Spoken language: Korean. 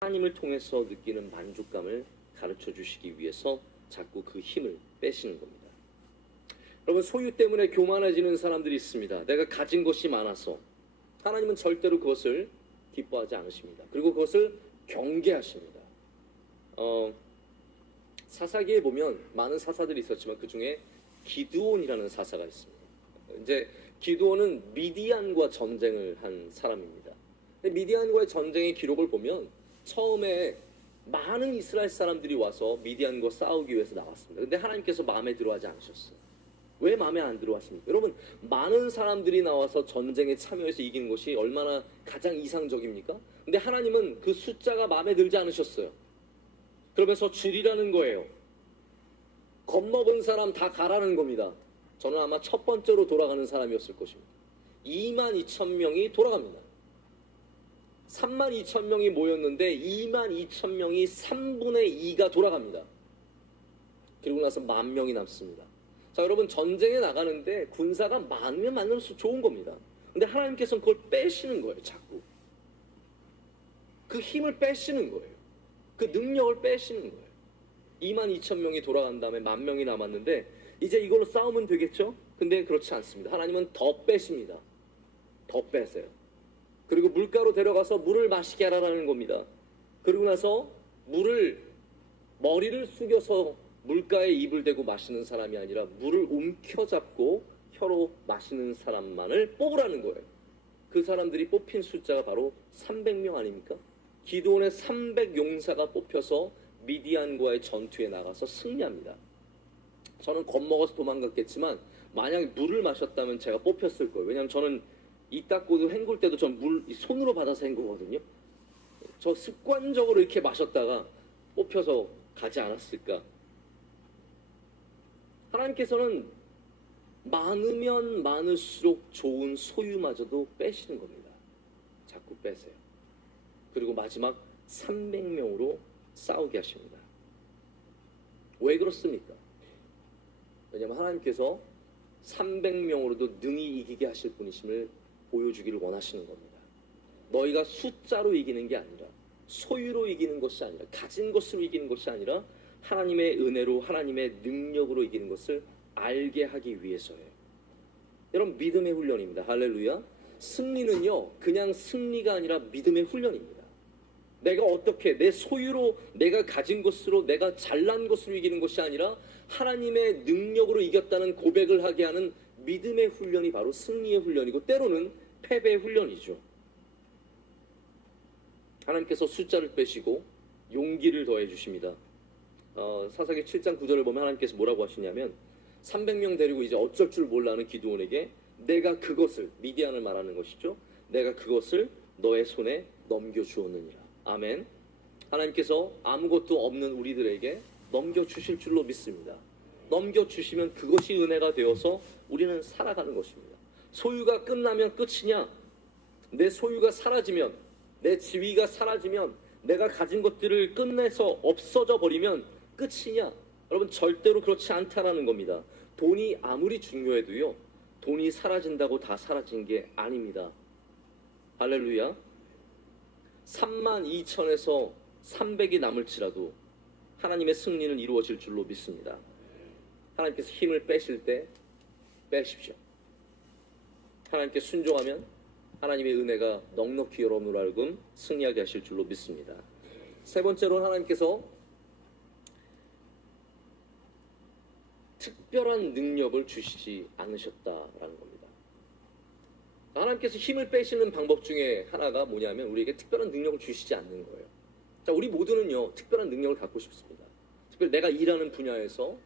하나님을 통해서 느끼는 만족감을 가르쳐 주시기 위해서 자꾸 그 힘을 빼시는 겁니다. 여러분, 소유 때문에 교만해지는 사람들이 있습니다. 내가 가진 것이 많아서. 하나님은 절대로 그것을 기뻐하지 않으십니다. 그리고 그것을 경계하십니다. 사사기에 보면 많은 사사들이 있었지만 그 중에 기드온이라는 사사가 있습니다. 이제 기드온은 미디안과 전쟁을 한 사람입니다. 미디안과의 전쟁의 기록을 보면 처음에 많은 이스라엘 사람들이 와서 미디안과 싸우기 위해서 나왔습니다. 근데 하나님께서 마음에 들어하지 않으셨어요. 왜 마음에 안 들어왔습니까? 여러분, 많은 사람들이 나와서 전쟁에 참여해서 이기는 것이 얼마나 가장 이상적입니까? 근데 하나님은 그 숫자가 마음에 들지 않으셨어요. 그러면서 줄이라는 거예요. 겁먹은 사람 다 가라는 겁니다. 저는 아마 첫 번째로 돌아가는 사람이었을 것입니다. 22,000명이 돌아갑니다. 32,000명이 모였는데 22,000명이 3분의 2가 돌아갑니다. 그리고 나서 10,000명이 남습니다. 자, 여러분, 전쟁에 나가는데 군사가 많으면 많을수록 좋은 겁니다. 근데 하나님께서는 그걸 빼시는 거예요. 자꾸 그 힘을 빼시는 거예요. 그 능력을 빼시는 거예요. 22,000명이 돌아간 다음에 10,000명이 남았는데 이제 이걸로 싸우면 되겠죠? 근데 그렇지 않습니다. 하나님은 더 빼십니다. 더 빼세요. 그리고 물가로 데려가서 물을 마시게 하라는 겁니다. 그리고 나서 머리를 숙여서 물가에 입을 대고 마시는 사람이 아니라 물을 움켜잡고 혀로 마시는 사람만을 뽑으라는 거예요. 그 사람들이 뽑힌 숫자가 바로 300명 아닙니까? 기드온의 300용사가 뽑혀서 미디안과의 전투에 나가서 승리합니다. 저는 겁먹어서 도망갔겠지만 만약에 물을 마셨다면 제가 뽑혔을 거예요. 왜냐하면 저는 이 닦고도 헹굴 때도 전 물 손으로 받아서 헹구거든요. 저 습관적으로 이렇게 마셨다가 뽑혀서 가지 않았을까. 하나님께서는 많으면 많을수록 좋은 소유마저도 빼시는 겁니다. 자꾸 빼세요. 그리고 마지막 300명으로 싸우게 하십니다. 왜 그렇습니까? 왜냐하면 하나님께서 300명으로도 능히 이기게 하실 분이심을 보여주기를 원하시는 겁니다. 너희가 숫자로 이기는 게 아니라, 소유로 이기는 것이 아니라, 가진 것으로 이기는 것이 아니라 하나님의 은혜로, 하나님의 능력으로 이기는 것을 알게 하기 위해서예요. 여러분, 믿음의 훈련입니다. 할렐루야. 승리는요, 그냥 승리가 아니라 믿음의 훈련입니다. 내가 어떻게 내 소유로, 내가 가진 것으로, 내가 잘난 것으로 이기는 것이 아니라 하나님의 능력으로 이겼다는 고백을 하게 하는 믿음의 훈련이 바로 승리의 훈련이고, 때로는 패배의 훈련이죠. 하나님께서 숫자를 빼시고 용기를 더해 주십니다. 사사기 7장 9절을 보면 하나님께서 뭐라고 하시냐면 300명 데리고 이제 어쩔 줄 몰라하는 기드온에게 내가 그것을, 미디안을 말하는 것이죠, 내가 그것을 너의 손에 넘겨주었느니라. 아멘. 하나님께서 아무것도 없는 우리들에게 넘겨주실 줄로 믿습니다. 넘겨주시면 그것이 은혜가 되어서 우리는 살아가는 것입니다. 소유가 끝나면 끝이냐? 내 소유가 사라지면, 내 지위가 사라지면, 내가 가진 것들을 끝내서 없어져 버리면 끝이냐? 여러분, 절대로 그렇지 않다라는 겁니다. 돈이 아무리 중요해도요, 돈이 사라진다고 다 사라진 게 아닙니다. 할렐루야. 32,000에서 300이 남을지라도 하나님의 승리는 이루어질 줄로 믿습니다. 하나님께서 힘을 빼실 때 빼십시오. 하나님께 순종하면 하나님의 은혜가 넉넉히 여러분으로 하여금 승리하게 하실 줄로 믿습니다. 세 번째로는 하나님께서 특별한 능력을 주시지 않으셨다라는 겁니다. 하나님께서 힘을 빼시는 방법 중에 하나가 뭐냐면 우리에게 특별한 능력을 주시지 않는 거예요. 자, 우리 모두는요, 특별한 능력을 갖고 싶습니다. 특별히 내가 일하는 분야에서